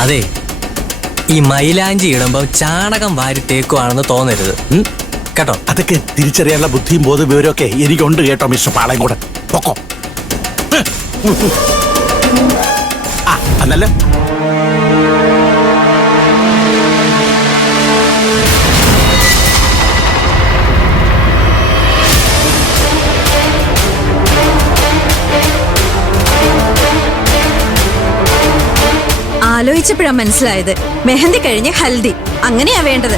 അതെ, ഈ മൈലാഞ്ചി ഇടുമ്പോ ചാണകം വാരി തേക്കുവാണെന്ന് തോന്നരുത് കേട്ടോ. അതൊക്കെ തിരിച്ചറിയാനുള്ള ബുദ്ധിയും ബോധവും വിവരമൊക്കെ എനിക്കുണ്ട് കേട്ടോ മിസ്റ്റർ പാളയംകോടൻ. പൊക്കോ. അന്നല്ലേ ആലോചിച്ചപ്പോഴാ മനസ്സിലായത്, മെഹന്തി കഴിഞ്ഞ് ഹൽദി, അങ്ങനെയാ വേണ്ടത്.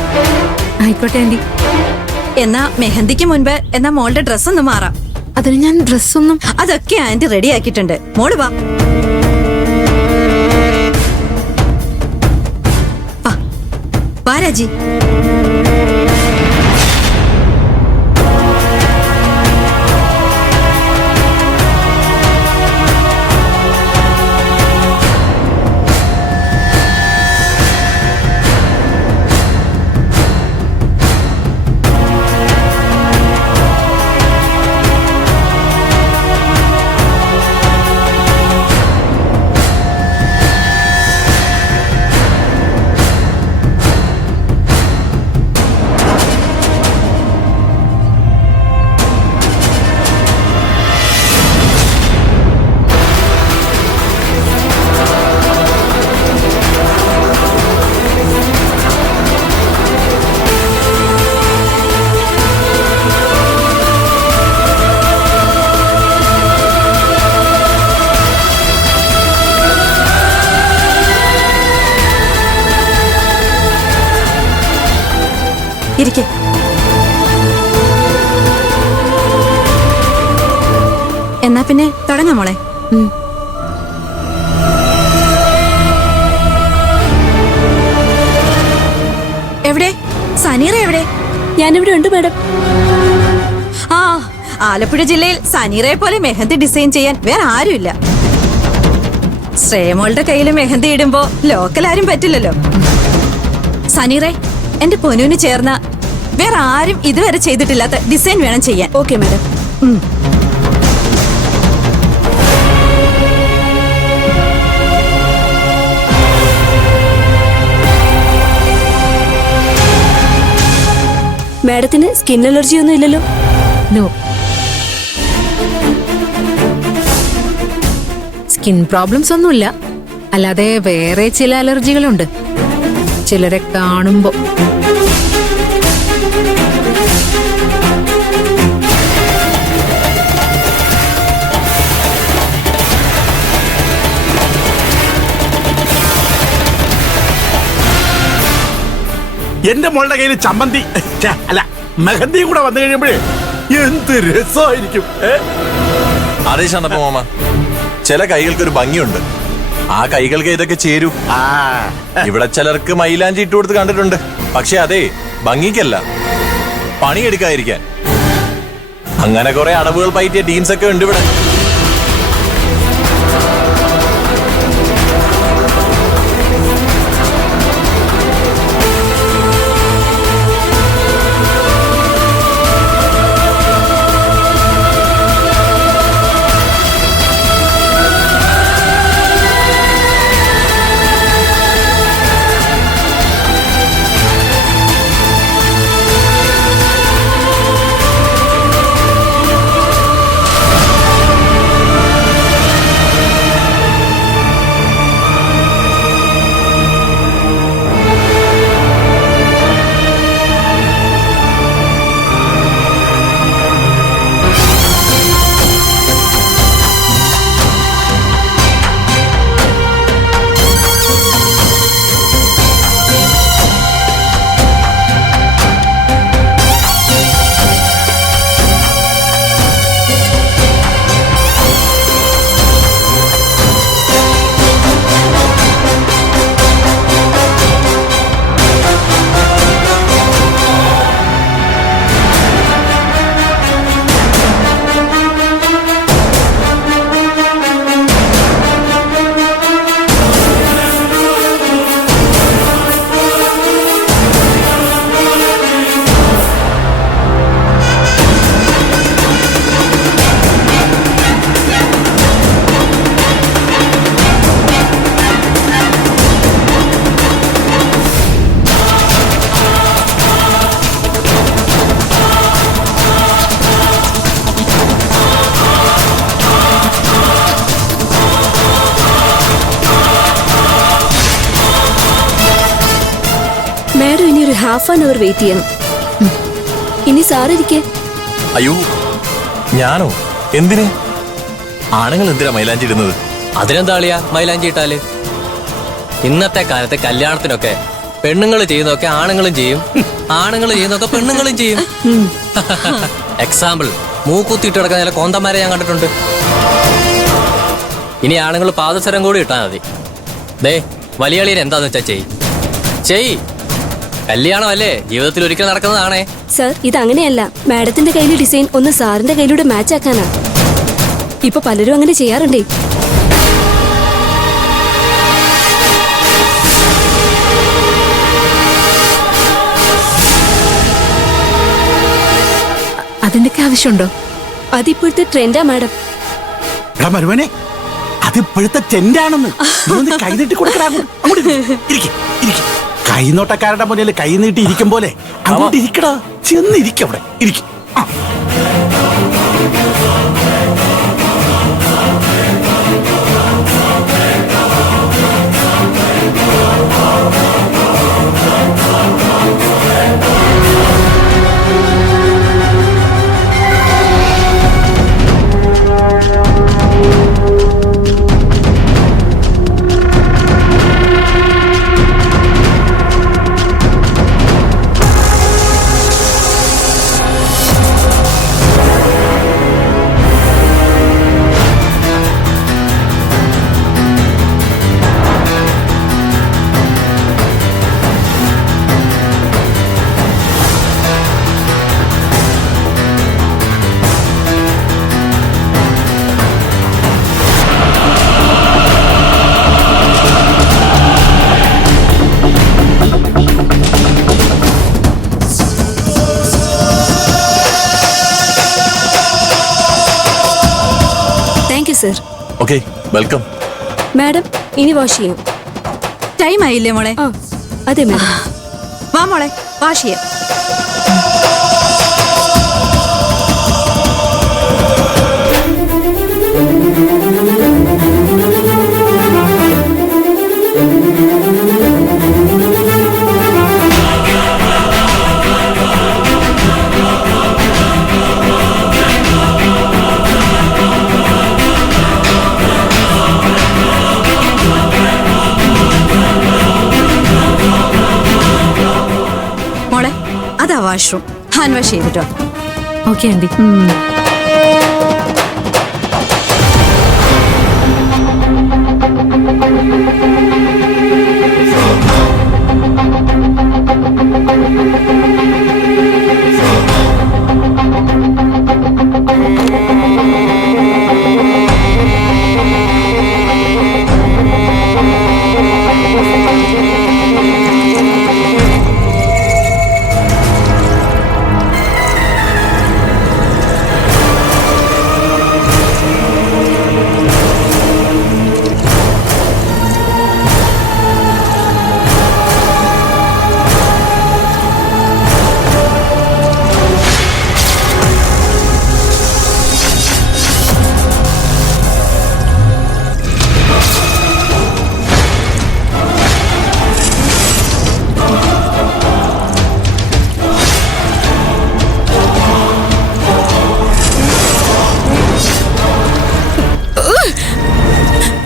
ആയിക്കോട്ടെ ആന്റി. എന്നാ മെഹന്തിക്ക് മുൻപ് എന്നാ മോളുടെ ഡ്രസ് ഒന്ന് മാറാം. അതിന് ഞാൻ ഡ്രസ്സൊന്നും... അതൊക്കെ ആന്റി റെഡി ആക്കിയിട്ടുണ്ട്. മോള് വാ. വാ രാജി. ഇരിക്കെ. എന്നാ പിന്നെ തുടങ്ങാം മോളെ. എവിടെ സനീറ? എവിടെ? ഞാനിവിടെ ഉണ്ട് മാഡം. ആ, ആലപ്പുഴ ജില്ലയിൽ സനീറയെ പോലെ മെഹന്തി ഡിസൈൻ ചെയ്യാൻ വേറെ ആരുമില്ല. ശ്രേയമോളുടെ കയ്യിൽ മെഹന്തി ഇടുമ്പോ ലോക്കൽ ആരും പറ്റില്ലല്ലോ. സനീറെ, എന്റെ പൊന്നുവിന് ചേർന്ന വേറെ ആരും ഇതുവരെ ചെയ്തിട്ടില്ലാത്ത ഡിസൈൻ വേണം ചെയ്യാൻ. Okay madam. മാഡത്തിന് സ്കിൻ അലർജി ഒന്നും ഇല്ലല്ലോ? നോ. സ്കിൻ പ്രോബ്ലംസ് ഒന്നുമില്ല, അല്ലാതെ വേറെ ചില അലർജികളുണ്ട് ചിലരെ കാണുമ്പോ. എന്റെ മോളുടെ കയ്യിൽ ചമ്മന്തി അല്ല മെഹന്തിയും കൂടെ വന്നു കഴിയുമ്പോഴേ എന്ത് രസമായിരിക്കും. അതേ ശാന്തപ്പ മാമ, ചില കൈകൾക്കൊരു ഭംഗിയുണ്ട്. ആ കൈകൾക്ക് ഇതൊക്കെ ചേരൂ. ഇവിടെ ചിലർക്ക് മൈലാഞ്ചി ഇട്ട് കൊടുത്ത് കണ്ടിട്ടുണ്ട്. പക്ഷെ അതേ ഭംഗിക്കല്ല, പണിയെടുക്കാതിരിക്കാൻ. അങ്ങനെ കുറെ അടവുകൾ പയറ്റിയ ടീംസ് ഒക്കെ ഉണ്ട് ഇവിടെ. ഒരു ഹാഫ് ആൻ അവർ വെയിറ്റ് ചെയ്യണം. ഇനി സാറിരിക്കേ. അയ്യോ, ഞാനോ? എന്തിന്? ആണുങ്ങൾ എന്തിനാ മൈലാഞ്ചി ഇടുന്നത്? അതിനെന്താ അളിയാ മൈലാഞ്ചി ഇട്ടാല്? ഇന്നത്തെ കാലത്തെ കല്യാണത്തിനൊക്കെ പെണ്ണുങ്ങൾ ചെയ്യുന്നതൊക്കെ ആണുങ്ങളും ചെയ്യും, ആണുങ്ങൾ ചെയ്യുന്നതൊക്കെ പെണ്ണുങ്ങളും ചെയ്യും. എക്സാമ്പിൾ, മൂക്കുത്തിട്ട് കിടക്കുന്ന ചില കോന്തന്മാരെ ഞാൻ കണ്ടിട്ടുണ്ട്. ഇനി ആണുങ്ങൾ പാദസരം കൂടി ഇട്ടാൽ മതി. ദേ, വലിയ അളിയൻ എന്താന്ന് വെച്ചാ ചെയ്. കല്യാണമല്ലേ, ജീവിതത്തിൽ ഒരിക്കൽ നടക്കുന്നതാണേ. സർ, ഇത് അങ്ങനെയല്ല. മാഡത്തിന്റെ കയ്യിലെ ഡിസൈൻ ഒന്ന് സാറിന്റെ കയ്യിലൂടെ മാച്ച് ആക്കാനാ. ഇപ്പൊ പലരും അങ്ങനെ ചെയ്യാറുണ്ടേ. അതിന്റെയൊക്കെ ആവശ്യമുണ്ടോ? അതിപ്പോഴത്തെ ട്രെൻഡാ മാഡം. എടാ മരുവനെ, അതിപ്പോഴത്തെ ടെന്റാണെന്ന് കൈ നീട്ടി കൊടുക്കടാ. കൈനോട്ടക്കാരുടെ മുന്നിൽ കൈ നീട്ടി ഇരിക്കും പോലെ അങ്ങോട്ട് ഇരിക്കടാ. ചെന്നിരിക്കും അവിടെ ഇരിക്കും. സർ. Okay, welcome. മാഡം, ഇനി വാഷ് ചെയ്യും. ടൈം ആയില്ലേ മോളെ? ആ, അതെ മാഡം. വാ മോളെ, വാഷ് ചെയ്യാം. അതാ വാഷ്റൂം. ഹാൻഡ് വാഷ് ചെയ്തിട്ടോ? Okay aunty.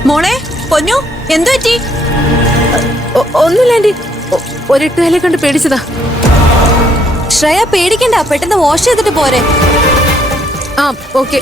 മോളെ, പൊന്നു, എന്തു പറ്റി? ഒന്നുമില്ല ആന്റി, ഒരിട്ടുകാലെ കണ്ട് പേടിച്ചതാ. ശ്രേയ, പേടിക്കണ്ട, പെട്ടെന്ന് വാഷ് ചെയ്തിട്ട് പോരെ. ആ, ഓക്കെ.